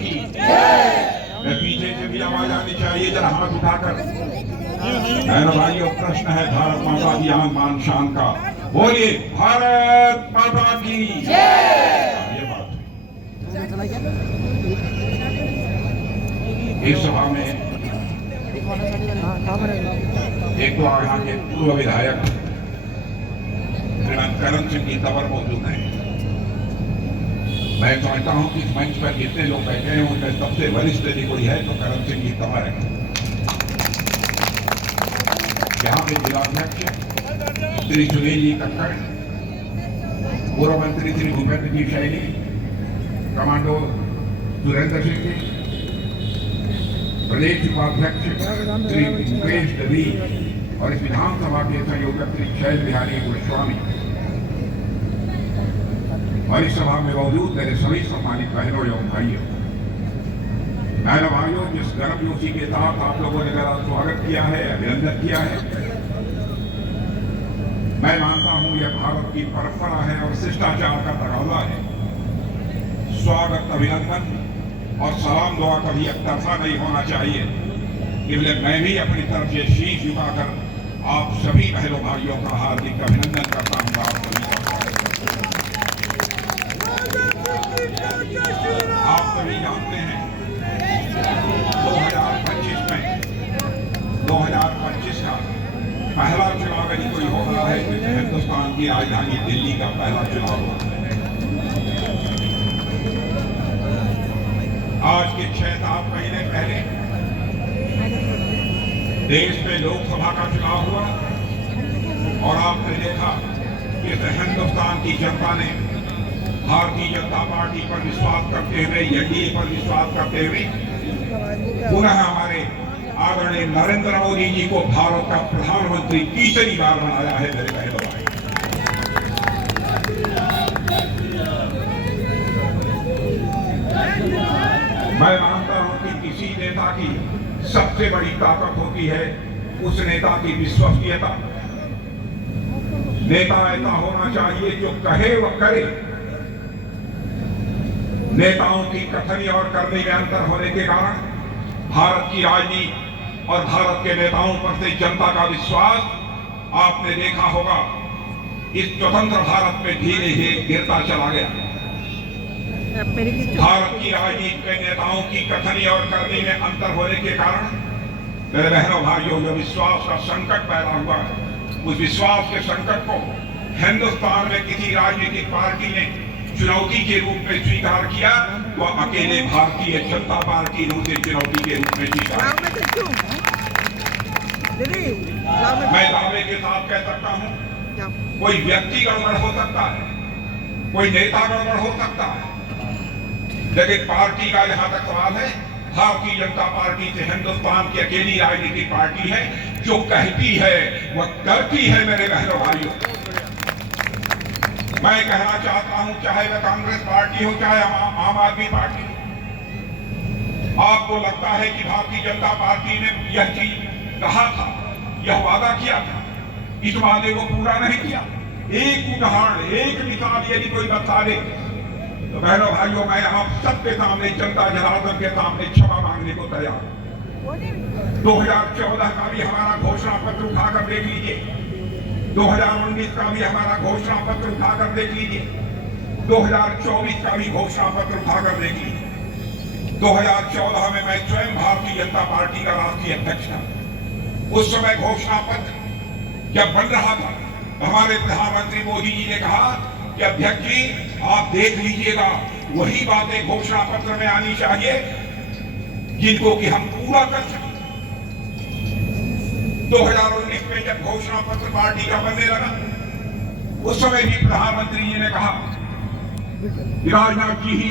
की। मैं पीछे से भी आवाज आनी चाहिए जरा हाथ उठाकर। बहनों भाइयों, प्रश्न है भारत माता की आन बान शान का। बोलिए भारत माता की ये बात इस सभा में एक तो यहाँ के पूर्व विधायक श्रीमान करण सिंह की तंवर मौजूद है। मैं समझता हूं कि इस मंच पर जितने लोग बैठे हैं उनमें सबसे वरिष्ठ यदि कोई है तो करण सिंह की तंवर है। यहाँ पे जिलाध्यक्ष श्री सुनील जी कक्कड़, पूर्व मंत्री श्री भूपेंद्र जी शैली, कमांडो सुरेंद्र सिंह जी, प्रदेश उपाध्यक्ष श्री मुकेश दवी और इस विधानसभा के संयोजक श्री शैल बिहारी गोस्वामी और इस सभा में मौजूद मेरे सभी सम्मानित बहनों एवं भाइयों। बहनों भाइयों, जिस गर्म जोशी के साथ आप लोगों ने मेरा स्वागत किया है, अभिनंदन किया है, मैं मानता हूं यह भारत की परंपरा है और शिष्टाचार का तकाजा है। स्वागत, अभिनंदन और सलाम दुआ कभी एकतरफा नहीं होना चाहिए। इसलिए मैं भी अपनी तरफ से शीश झुकाकर आप सभी बहनों भाइयों का हार्दिक अभिनंदन करता हूं। आप सभी जानते हैं 2025 का पहला चुनाव यदि कोई हो रहा है तो हिंदुस्तान की राजधानी दिल्ली का पहला चुनाव हुआ है। आज के 6-7 महीने पहले देश में लोकसभा का चुनाव हुआ और आपने देखा कि हिंदुस्तान की जनता ने भारतीय जनता पार्टी पर विश्वास करते हुए, एनडीए पर विश्वास करते हुए पुनः हमारे आदरणीय नरेंद्र मोदी जी को भारत का प्रधानमंत्री तीसरी बार बनाया है। मेरे बहनों भाई, मैं मानता हूं कि किसी नेता की सबसे बड़ी ताकत होती है उस नेता की विश्वसनीयता। नेता ऐसा होना चाहिए जो कहे व करे। नेताओं की कथनी और करने में अंतर होने के कारण भारत की राजनीति और भारत के नेताओं पर से जनता का विश्वास आपने देखा होगा इस स्वतंत्र भारत में धीरे धीरे गिरता चला गया। भारत की राजनीति में नेताओं की कथनी और करने में अंतर होने के कारण मेरे बहनों भाइयों, जो विश्वास का संकट पैदा हुआ है, उस विश्वास के संकट को हिंदुस्तान में किसी राजनीतिक पार्टी ने चुनौती के रूप में स्वीकार किया तो अकेले भारतीय जनता पार्टी ने उसे चुनौती के रूप में स्वीकार किया। मैं दावे के साथ कह सकता हूं, कोई व्यक्ति गड़बड़ हो सकता है, कोई नेता गड़बड़ हो सकता है, लेकिन पार्टी का जहां तक सवाल है, भारतीय जनता पार्टी से हिंदुस्तान की अकेली राजनीतिक पार्टी है जो कहती है वह करती है। मेरे बहनों भाइयों, मैं कहना चाहता हूं, चाहे वह कांग्रेस पार्टी हो चाहे आम आदमी पार्टी, आपको लगता है कि भारतीय जनता पार्टी ने यह चीज कहा था, यह वादा किया था, इस वादे को पूरा नहीं किया। एक उदाहरण, एक मिसाल यदि कोई बता दे तो बहनों भाइयों, मैं आप सबके सामने, जनता जनार्दन के सामने क्षमा मांगने को तैयार हूं। 2014 का भी हमारा घोषणा पत्र उठाकर देख लीजिए, 2019 का भी हमारा घोषणा पत्र उठाकर देख लीजिए, 2024 का भी घोषणा पत्र उठाकर देख लीजिए। 2014 में मैं स्वयं भारतीय जनता पार्टी का राष्ट्रीय अध्यक्ष था। उस समय घोषणा पत्र जब बन रहा था, हमारे प्रधानमंत्री मोदी जी ने कहा कि अध्यक्ष जी आप देख लीजिएगा, वही बातें घोषणा पत्र में आनी चाहिए जिनको कि हम पूरा कर सकें। 2019 में जब घोषणा पत्र पार्टी का बनने लगा, उस समय भी प्रधानमंत्री जी ने कहा कि राजनाथ जी ही